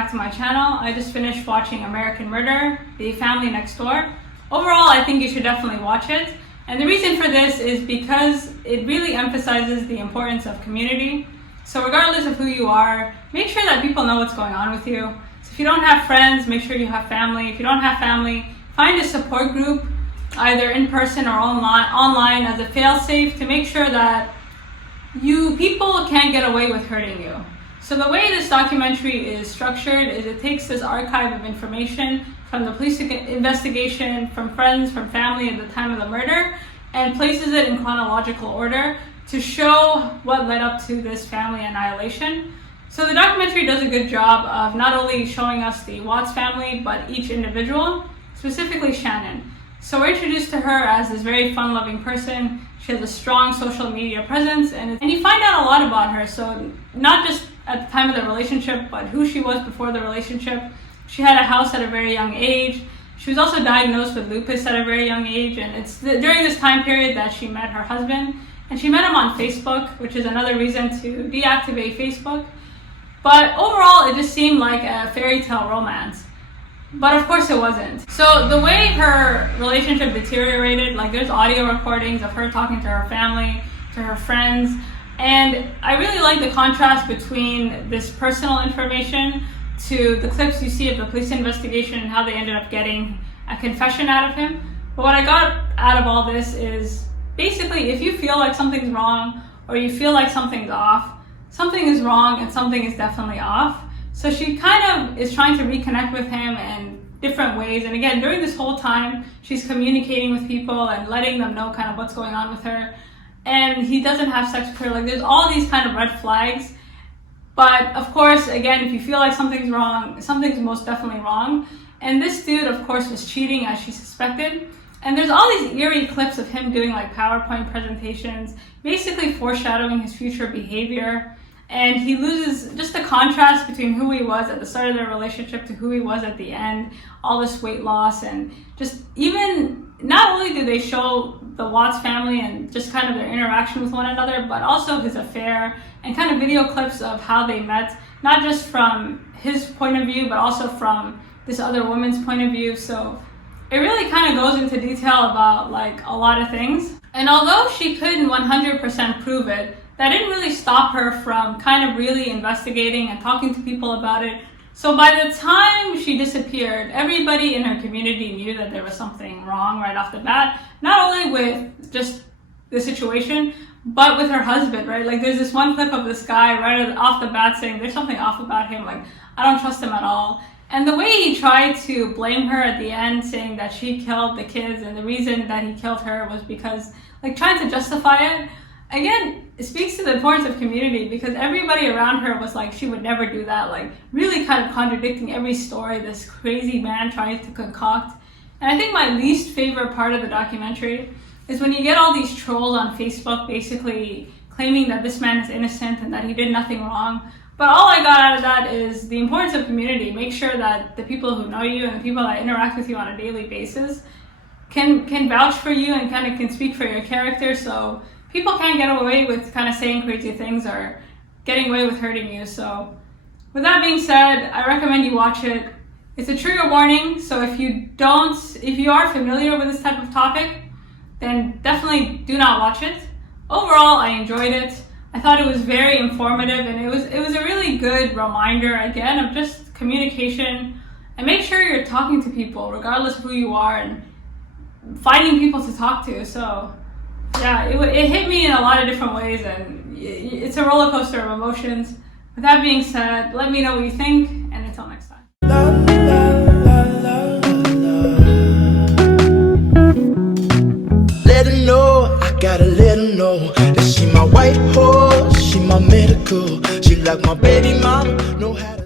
back to my channel. I just finished watching American Murder, The Family Next Door. Overall, I think you should definitely watch it. And the reason for this is because it really emphasizes the importance of community. So regardless of who you are, make sure that people know what's going on with you. So if you don't have friends, make sure you have family. If you don't have family, find a support group, either in person or online as a fail-safe to make sure that people can't get away with hurting you. So the way this documentary is structured is it takes this archive of information from the police investigation, from friends, from family at the time of the murder, and places it in chronological order to show what led up to this family annihilation. So the documentary does a good job of not only showing us the Watts family, but each individual, specifically Shannon. So we're introduced to her as this very fun-loving person. She has a strong social media presence, and you find out a lot about her. So not just at the time of the relationship, but who she was before the relationship. She had a house at a very young age. She was also diagnosed with lupus at a very young age, and it's during this time period that she met her husband. And she met him on Facebook, which is another reason to deactivate Facebook. But overall, it just seemed like a fairy tale romance. But of course it wasn't. So the way her relationship deteriorated, like there's audio recordings of her talking to her family, to her friends, and I really like the contrast between this personal information to the clips you see of the police investigation and how they ended up getting a confession out of him. But what I got out of all this is basically if you feel like something's wrong or you feel like something's off, something is wrong and something is definitely off. So she kind of is trying to reconnect with him in different ways. And again, during this whole time, she's communicating with people and letting them know kind of what's going on with her. And he doesn't have sex with her. Like there's all these kind of red flags. But of course, again, if you feel like something's wrong, something's most definitely wrong. And this dude, of course, was cheating as she suspected. And there's all these eerie clips of him doing like PowerPoint presentations, basically foreshadowing his future behavior. And he loses just the contrast between who he was at the start of their relationship to who he was at the end, all this weight loss, and just even, not only do they show the Watts family and just kind of their interaction with one another, but also his affair and kind of video clips of how they met, not just from his point of view, but also from this other woman's point of view. So it really kind of goes into detail about like a lot of things. And although she couldn't 100% prove it, that didn't really stop her from kind of really investigating and talking to people about it. So by the time she disappeared, everybody in her community knew that there was something wrong right off the bat, not only with just the situation, but with her husband, right? Like there's this one clip of this guy right off the bat saying there's something off about him, like I don't trust him at all. And the way he tried to blame her at the end, saying that she killed the kids and the reason that he killed her was because, like trying to justify it, again, it speaks to the importance of community because everybody around her was like, she would never do that, like really kind of contradicting every story this crazy man tried to concoct. And I think my least favorite part of the documentary is when you get all these trolls on Facebook basically claiming that this man is innocent and that he did nothing wrong. But all I got out of that is the importance of community. Make sure that the people who know you and the people that interact with you on a daily basis can vouch for you and kind of can speak for your character. So people can't get away with kind of saying crazy things or getting away with hurting you. So with that being said, I recommend you watch it. It's a trigger warning, so if you are familiar with this type of topic, then definitely do not watch it. Overall, I enjoyed it. I thought it was very informative, and it was a really good reminder, again, of just communication. And make sure you're talking to people, regardless of who you are, and finding people to talk to. So yeah, it hit me in a lot of different ways, and it's a roller coaster of emotions. With that being said, let me know what you think, and until next time. Let her know, I gotta let her know that she my white horse, she my medical, she like my baby mama, know how to